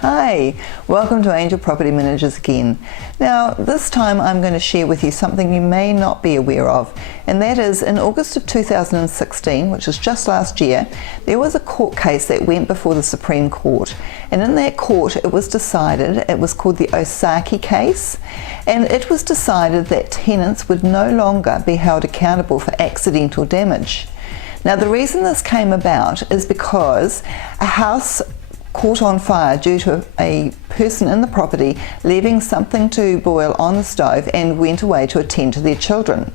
Hi, welcome to Angel Property Managers again. Now this time I'm going to share with you something you may not be aware of, and that is in August of 2016, which is just last year, there was a court case that went before the Supreme Court, and in that court it was decided, it was called the Osaki case, and it was decided that tenants would no longer be held accountable for accidental damage. Now the reason this came about is because a house caught on fire due to a person in the property leaving something to boil on the stove and went away to attend to their children.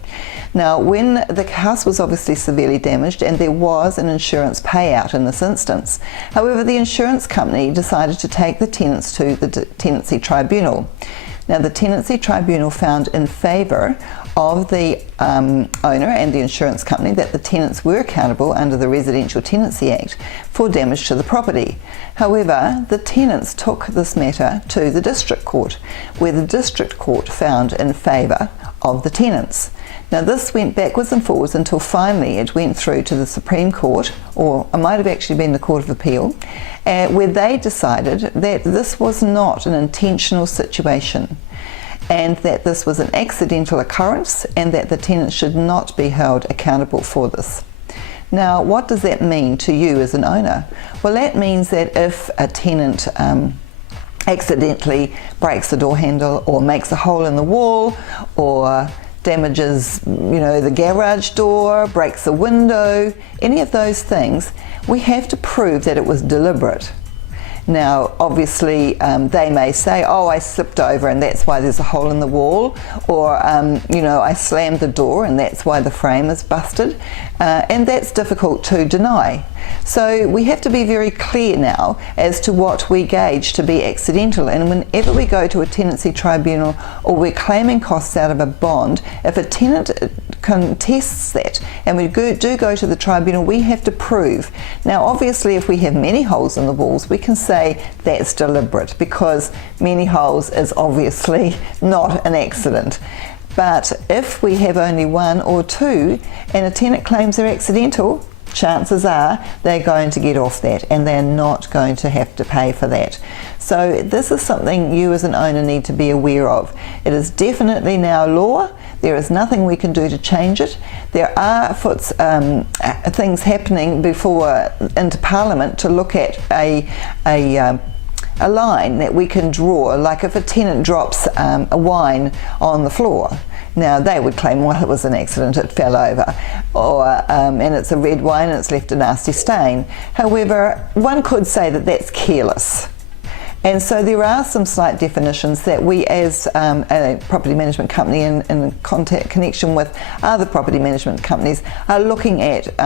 Now when the house was obviously severely damaged and there was an insurance payout in this instance, however the insurance company decided to take the tenants to the tenancy tribunal. Now the tenancy tribunal found in favour of the owner and the insurance company that the tenants were accountable under the Residential Tenancy Act for damage to the property. However, the tenants took this matter to the district court, where the district court found in favour of the tenants. Now this went backwards and forwards until finally it went through to the Supreme Court, or it might have actually been the Court of Appeal, where they decided that this was not an intentional situation, and that this was an accidental occurrence and that the tenant should not be held accountable for this. Now what does that mean to you as an owner? Well, that means that if a tenant accidentally breaks the door handle or makes a hole in the wall or damages, the garage door, breaks a window, any of those things, we have to prove that it was deliberate. Now obviously they may say, oh, I slipped over and that's why there's a hole in the wall, or I slammed the door and that's why the frame is busted, and that's difficult to deny. So we have to be very clear now as to what we gauge to be accidental, and whenever we go to a tenancy tribunal or we're claiming costs out of a bond, if a tenant contests that and we do go to the tribunal, we have to prove. Now obviously if we have many holes in the walls, we can say that's deliberate, because many holes is obviously not an accident. But if we have only one or two and a tenant claims they're accidental, chances are they're going to get off that and they're not going to have to pay for that. So this is something you as an owner need to be aware of. It is definitely now law. There is nothing we can do to change it. There are things happening into Parliament to look at a line that we can draw, like if a tenant drops a wine on the floor. Now they would claim, well, it was an accident, it fell over, or and it's a red wine and it's left a nasty stain. However, one could say that that's careless. And so there are some slight definitions that we as a property management company in connection with other property management companies are looking at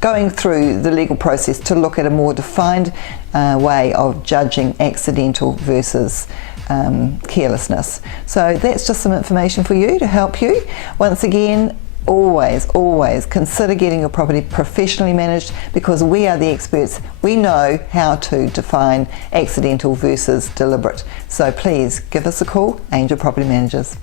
going through the legal process to look at a more defined way of judging accidental versus carelessness. So that's just some information for you to help you. Once again, always consider getting your property professionally managed, because we are the experts. We know how to define accidental versus deliberate. So please give us a call, Angel Property Managers.